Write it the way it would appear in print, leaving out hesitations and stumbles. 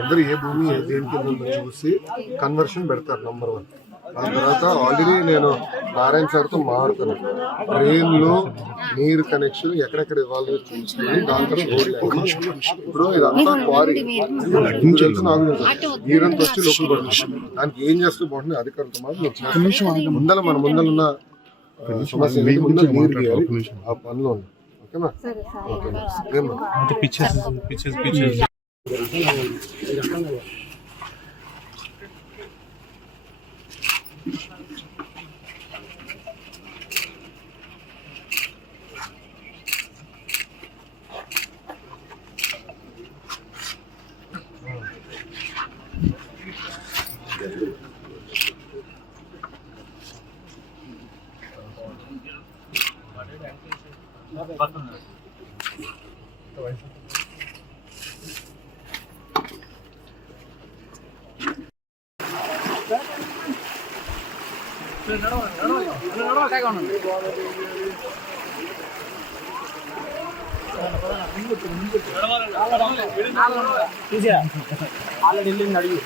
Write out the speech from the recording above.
అందరూ ఏ భూమి దేని కింద ఉందో చూసి కన్వర్షన్ పెడతారు నంబర్ 1. దాని తర్వాత ఆల్రెడీ నేను నారాయణ సార్తో మాట్లాడుతాను, ట్రైన్లో నీరు కనెక్షన్ ఎక్కడెక్కడ ఇవ్వాలో చూసుకుని దాని తర్వాత ఇప్పుడు ఇదంతా క్వారీ తెలుసు, నాకు నీరంతా వచ్చి లోపల పడుతుంది. దానికి ఏం చేస్తూ బాగుంటుంది అధికారులతో మాత్రం ముందర మన ముందరున్న సమస్య ముందర నీరు తీయాలి, ఆ పనిలో ఉంది. ఓకేనా? ఆల్రెడీ అడిగి